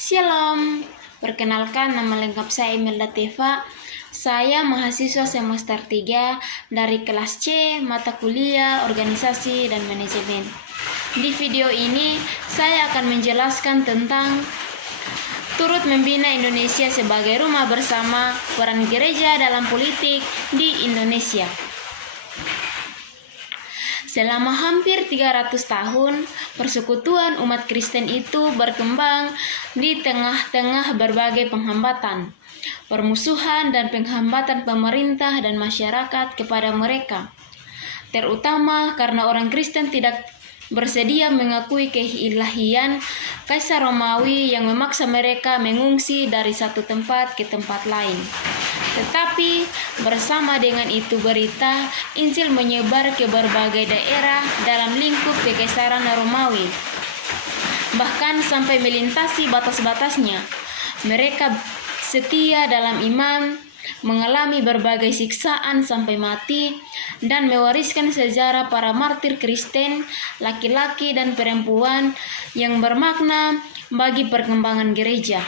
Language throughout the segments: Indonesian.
Shalom, perkenalkan nama lengkap saya Imelda Teva. Saya mahasiswa semester 3 dari kelas C, mata kuliah, organisasi, dan manajemen. Di video ini, saya akan menjelaskan tentang turut membina Indonesia sebagai rumah bersama, peran gereja dalam politik di Indonesia. Selama hampir 300 tahun, persekutuan umat Kristen itu berkembang di tengah-tengah berbagai penghambatan, permusuhan dan penghambatan pemerintah dan masyarakat kepada mereka. Terutama karena orang Kristen tidak bersedia mengakui keilahian Kaisar Romawi yang memaksa mereka mengungsi dari satu tempat ke tempat lain. Tetapi bersama dengan itu berita Injil menyebar ke berbagai daerah dalam lingkup Kekaisaran Romawi, bahkan sampai melintasi batas-batasnya. Mereka setia dalam iman, mengalami berbagai siksaan sampai mati, dan mewariskan sejarah para martir Kristen, laki-laki dan perempuan yang bermakna bagi perkembangan gereja.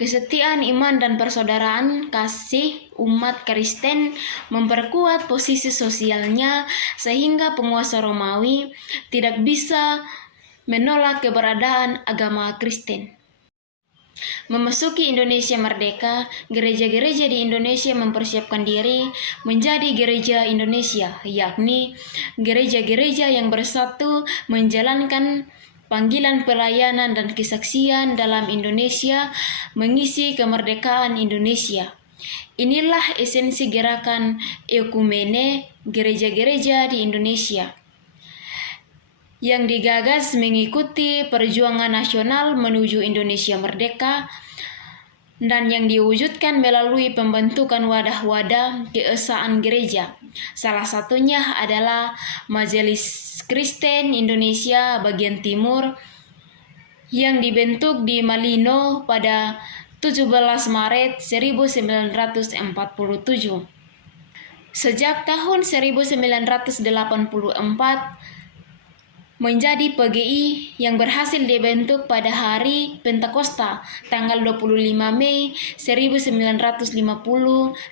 Kesetiaan iman dan persaudaraan kasih umat Kristen memperkuat posisi sosialnya sehingga penguasa Romawi tidak bisa menolak keberadaan agama Kristen. Memasuki Indonesia merdeka, gereja-gereja di Indonesia mempersiapkan diri menjadi gereja Indonesia, yakni gereja-gereja yang bersatu menjalankan panggilan pelayanan dan kesaksian dalam Indonesia, mengisi kemerdekaan Indonesia. Inilah esensi gerakan ekumene gereja-gereja di Indonesia, yang digagas mengikuti perjuangan nasional menuju Indonesia merdeka dan yang diwujudkan melalui pembentukan wadah-wadah keesaan gereja. Salah satunya adalah Majelis Kristen Indonesia bagian Timur yang dibentuk di Malino pada 17 Maret 1947. Sejak tahun 1984 menjadi PGI yang berhasil dibentuk pada hari Pentakosta tanggal 25 Mei 1950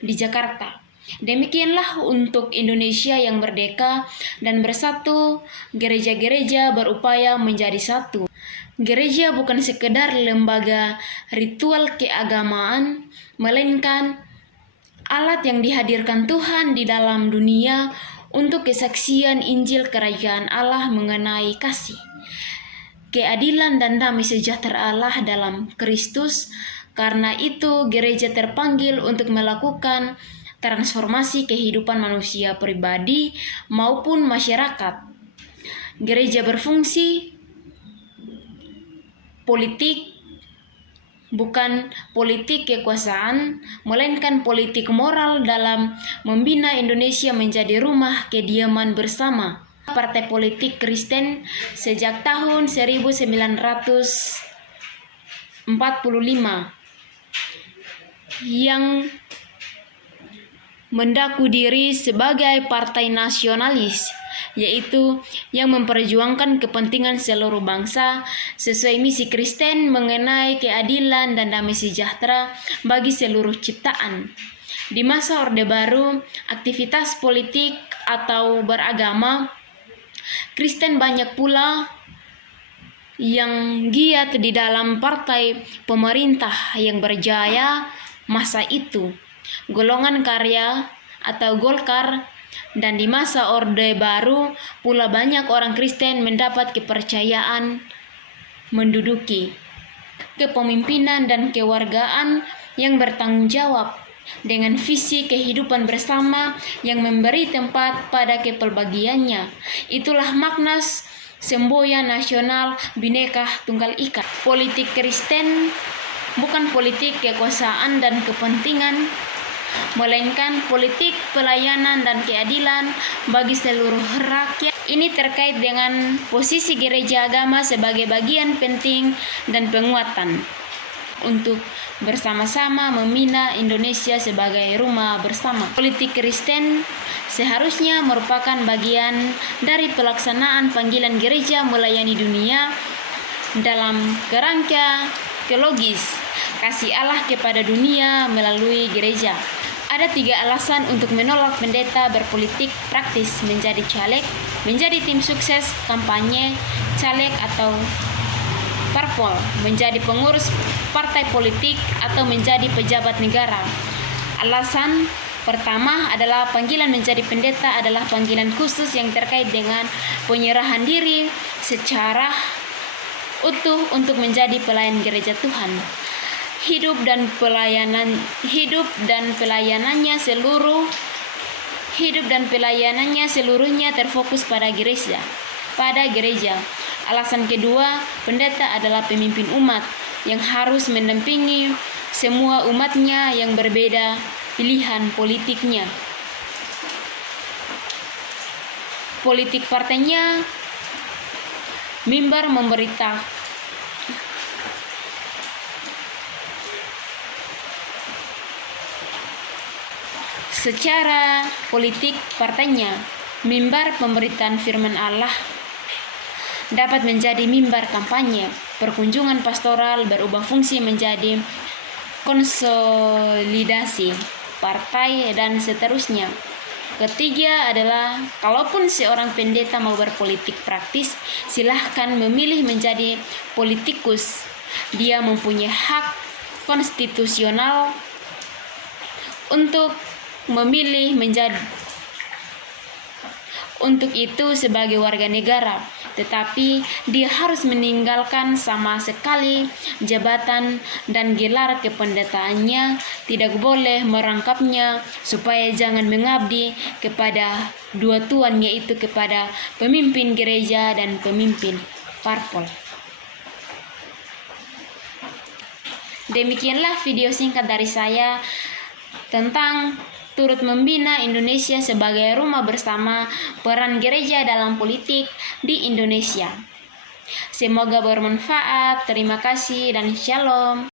di Jakarta. Demikianlah untuk Indonesia yang merdeka dan bersatu, gereja-gereja berupaya menjadi satu. Gereja bukan sekedar lembaga ritual keagamaan, melainkan alat yang dihadirkan Tuhan di dalam dunia untuk kesaksian Injil Kerajaan Allah mengenai kasih, keadilan dan damai sejahtera Allah dalam Kristus. Karena itu, gereja terpanggil untuk melakukan transformasi kehidupan manusia pribadi maupun masyarakat. Gereja berfungsi politik, bukan politik kekuasaan, melainkan politik moral dalam membina Indonesia menjadi rumah kediaman bersama. Partai politik Kristen sejak tahun 1945 yang mengaku diri sebagai partai nasionalis, yaitu yang memperjuangkan kepentingan seluruh bangsa sesuai misi Kristen mengenai keadilan dan damai sejahtera bagi seluruh ciptaan. Di masa Orde Baru, aktivitas politik atau beragama Kristen banyak pula yang giat di dalam partai pemerintah yang berjaya masa itu, golongan karya atau Golkar. Dan di masa Orde Baru pula banyak orang Kristen mendapat kepercayaan menduduki kepemimpinan dan kewargaan yang bertanggung jawab dengan visi kehidupan bersama yang memberi tempat pada kepelbagiannya. Itulah makna semboyan nasional Bhinneka Tunggal Ika. Politik Kristen bukan politik kekuasaan dan kepentingan, melainkan politik pelayanan dan keadilan bagi seluruh rakyat. Ini terkait dengan posisi gereja agama sebagai bagian penting dan penguatan untuk bersama-sama membina Indonesia sebagai rumah bersama. Politik Kristen seharusnya merupakan bagian dari pelaksanaan panggilan gereja melayani dunia dalam kerangka teologis kasih Allah kepada dunia melalui gereja. Ada 3 alasan untuk menolak pendeta berpolitik praktis menjadi caleg, menjadi tim sukses kampanye, caleg atau parpol, menjadi pengurus partai politik atau menjadi pejabat negara. Alasan pertama adalah panggilan menjadi pendeta adalah panggilan khusus yang terkait dengan penyerahan diri secara utuh untuk menjadi pelayan gereja Tuhan. Hidup dan pelayanannya seluruhnya terfokus pada gereja. Alasan kedua, pendeta adalah pemimpin umat yang harus mendampingi semua umatnya yang berbeda pilihan politiknya. Politik partainya, mimbar memberitakan secara politik partainya, mimbar pemberitaan firman Allah dapat menjadi mimbar kampanye. Perkunjungan pastoral berubah fungsi menjadi konsolidasi partai dan seterusnya. Ketiga adalah, kalaupun seorang pendeta mau berpolitik praktis, silahkan memilih menjadi politikus. Dia mempunyai hak konstitusional untuk memilih untuk itu sebagai warga negara, tetapi dia harus meninggalkan sama sekali jabatan dan gelar kependetaannya, tidak boleh merangkapnya supaya jangan mengabdi kepada dua tuan, yaitu kepada pemimpin gereja dan pemimpin parpol. Demikianlah video singkat dari saya tentang turut membina Indonesia sebagai rumah bersama, peran gereja dalam politik di Indonesia. Semoga bermanfaat. Terima kasih dan shalom.